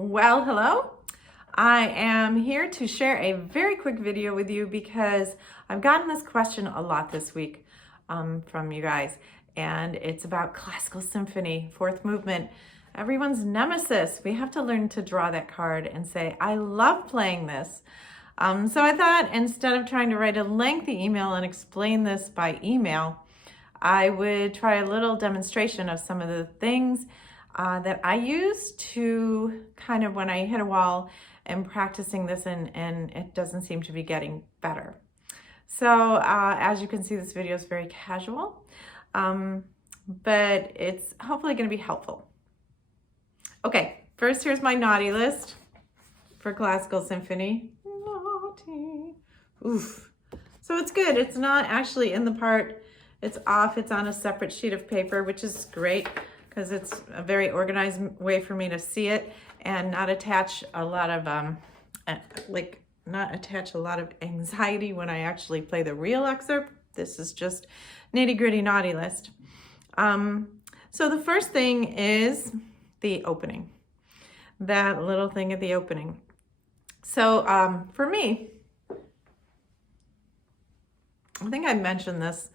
Well, hello. I am here to share a very quick video with you because I've gotten this question a lot this week from you guys, and it's about classical symphony, fourth movement, everyone's nemesis. We have to learn to draw that card and say, I love playing this. So I thought instead of trying to write a lengthy email and explain this by email, I would try a little demonstration of some of the things that I use to kind of when I hit a wall and practicing this and it doesn't seem to be getting better. So as you can see, this video is very casual, but it's hopefully going to be helpful. Okay, first here's my naughty list for classical symphony. Naughty. Oof. So it's good. It's not actually in the part. It's off. It's on a separate sheet of paper, which is great because it's a very organized way for me to see it and not attach a lot of anxiety when I actually play the real excerpt. This is just nitty-gritty naughty list. So the first thing is the opening, that little thing at the opening. So for me, I think I mentioned this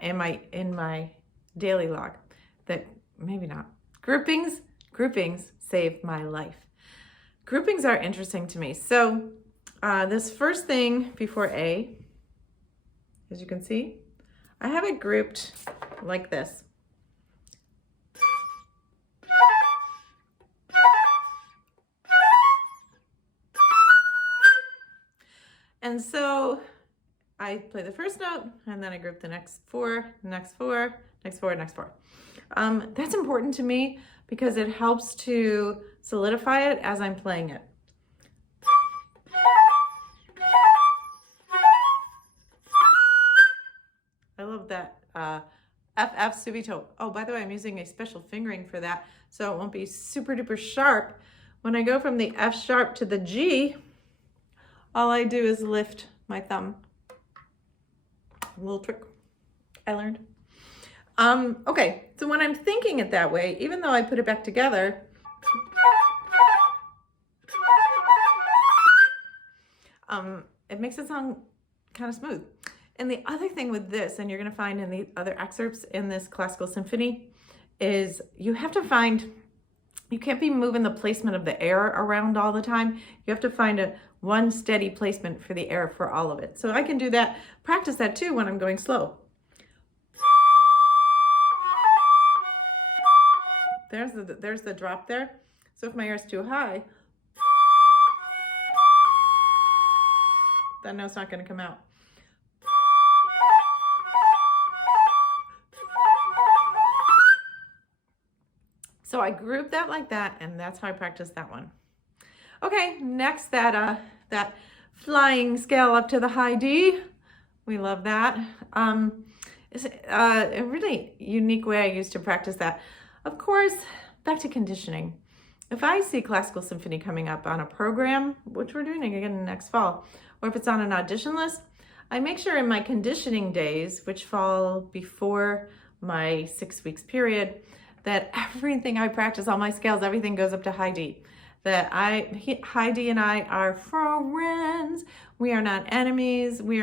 in my daily log, that maybe not. Groupings save my life. Groupings are interesting to me. So this first thing before A, as you can see, I have it grouped like this. And so I play the first note and then I group the next four, next four, next four, next four. That's important to me because it helps to solidify it as I'm playing it. I love that FF subito. Oh, by the way, I'm using a special fingering for that, so it won't be super duper sharp. When I go from the F sharp to the G, all I do is lift my thumb. A little trick I learned. Okay, so when I'm thinking it that way, even though I put it back together, it makes it sound kind of smooth. And the other thing with this, and you're going to find in the other excerpts in this classical symphony, is you have to find, you can't be moving the placement of the air around all the time. You have to find one steady placement for the air for all of it. So I can do that, practice that too when I'm going slow. There's the drop there. So if my air is too high, that note's not going to come out. So I group that like that, and that's how I practice that one. Okay, next that flying scale up to the high D. We love that. It's a really unique way I used to practice that. Of course, back to conditioning. If I see classical symphony coming up on a program, which we're doing again next fall, or if it's on an audition list, I make sure in my conditioning days, which fall before my 6 weeks period, that everything I practice, all my scales, everything goes up to high D. That high D and I are friends. We are not enemies. We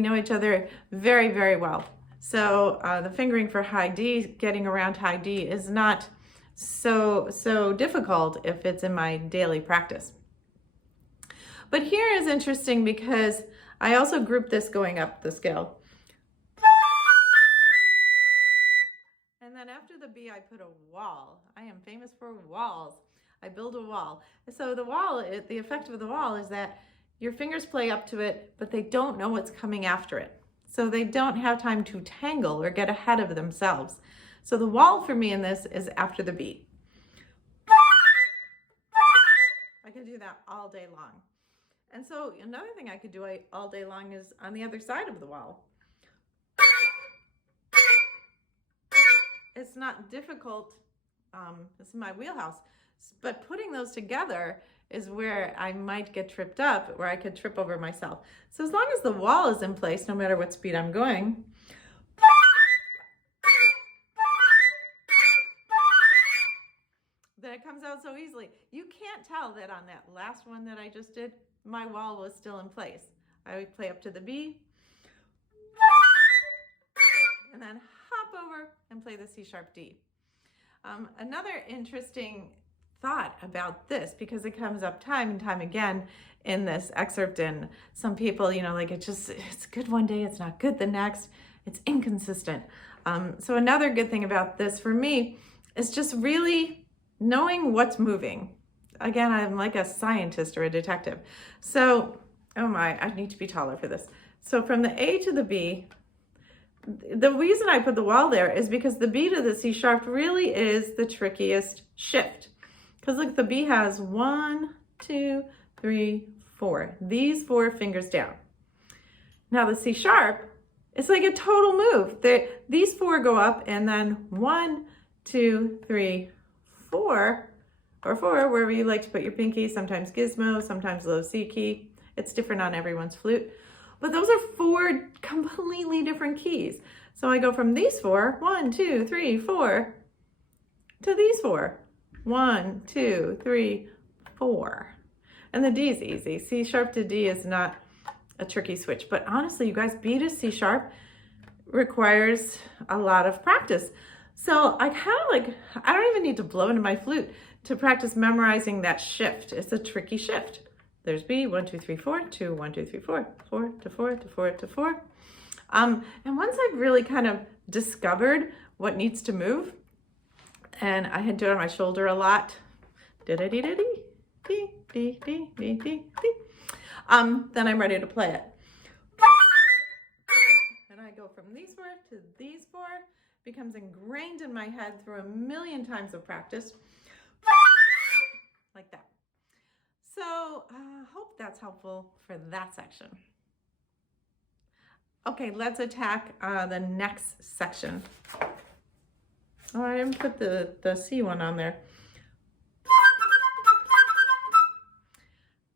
know each other very, very well. So the fingering for high D, getting around high D, is not so difficult if it's in my daily practice. But here is interesting because I also group this going up the scale. And then after the B, I put a wall. I am famous for walls. I build a wall. So the wall, the effect of the wall is that your fingers play up to it, but they don't know what's coming after it. So they don't have time to tangle or get ahead of themselves. So the wall for me in this is after the beat. I can do that all day long. And so another thing I could do all day long is on the other side of the wall. It's not difficult. This is my wheelhouse. But putting those together is where I might get tripped up, where I could trip over myself. So as long as the wall is in place, no matter what speed I'm going, then it comes out so easily. You can't tell that on that last one that I just did, my wall was still in place. I would play up to the B, and then hop over and play the C sharp D. Another interesting thought about this, because it comes up time and time again in this excerpt, and some people, you know, like it's good one day, it's not good the next, it's inconsistent. So another good thing about this for me is just really knowing what's moving. Again, I'm like a scientist or a detective. So, oh my, I need to be taller for this. So from the A to the B, the reason I put the wall there is because the B to the C sharp really is the trickiest shift. Because look, the B has 1, 2, 3, 4. These 4 fingers down. Now the C sharp, it's like a total move. These 4 go up, and then 1, 2, 3, 4, or 4, wherever you like to put your pinky, sometimes gizmo, sometimes low C key. It's different on everyone's flute. But those are 4 completely different keys. So I go from these 4, 1, 2, 3, 4, to these 4, 1, 2, 3, 4. And the D is easy. C sharp to D is not a tricky switch. But honestly, you guys, B to C sharp requires a lot of practice. So I kind of like, I don't even need to blow into my flute to practice memorizing that shift. It's a tricky shift. There's B, 1, 2, 3, 4, 2, 1, 2, 3, 4, 4 to 4 to 4 to 4. And once I've really kind of discovered what needs to move, and I had to do it on my shoulder a lot, then I'm ready to play it. And I go from these 4 to these 4, becomes ingrained in my head through a million times of practice, like that. So I hope that's helpful for that section. Okay, let's attack the next section. Oh, I didn't put the C one on there.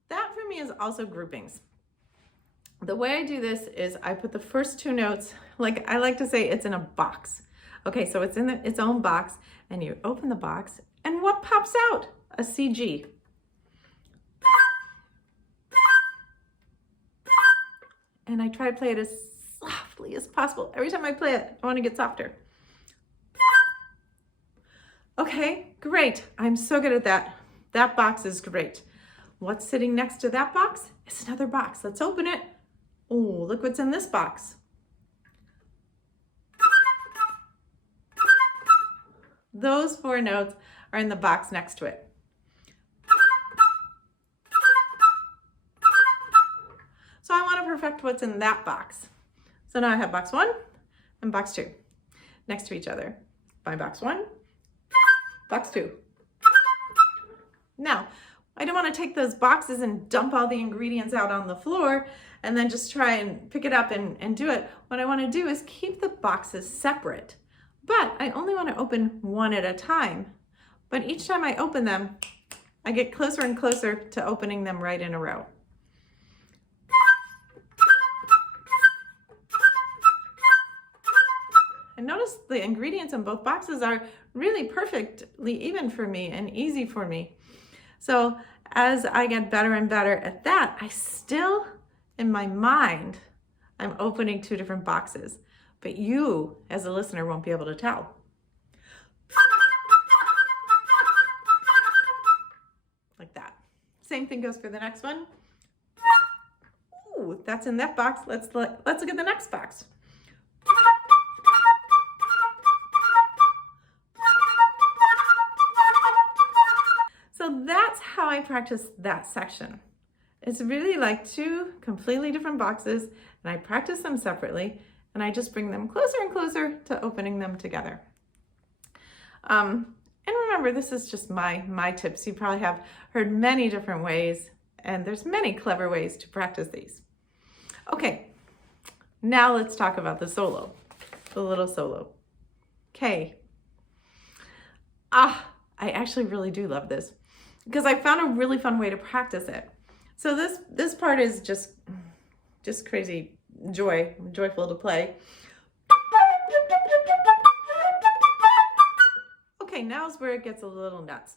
That for me is also groupings. The way I do this is I put the first 2 notes, like I like to say, it's in a box. Okay, so it's in its own box, and you open the box, and what pops out? A CG. And I try to play it as softly as possible. Every time I play it, I want to get softer. Okay, great. I'm so good at that. That box is great. What's sitting next to that box? It's another box. Let's open it. Oh, look what's in this box. Those 4 notes are in the box next to it. So I want to perfect what's in that box. So now I have box 1 and box 2 next to each other. By box 1, box 2. Now, I don't want to take those boxes and dump all the ingredients out on the floor and then just try and pick it up and do it. What I want to do is keep the boxes separate, but I only want to open one at a time. But each time I open them, I get closer and closer to opening them right in a row. And notice the ingredients in both boxes are really perfectly even for me and easy for me. So as I get better and better at that, I still, in my mind, I'm opening 2 different boxes, but you as a listener won't be able to tell. Like that. Same thing goes for the next one. Ooh, that's in that box. Let's look at the next box. So that's how I practice that section. It's really like 2 completely different boxes, and I practice them separately, and I just bring them closer and closer to opening them together. And remember, this is just my tips. You probably have heard many different ways, and there's many clever ways to practice these. Okay, now let's talk about the solo, the little solo. K. I actually really do love this, because I found a really fun way to practice it. So this part is just crazy joyful to play. Okay, now's where it gets a little nuts.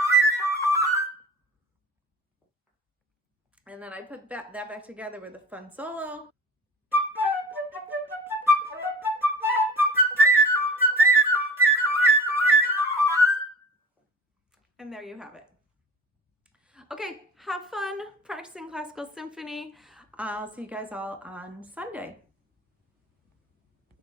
And then I put that back together with a fun solo. And there you have it. Okay, have fun practicing classical symphony. I'll see you guys all on Sunday.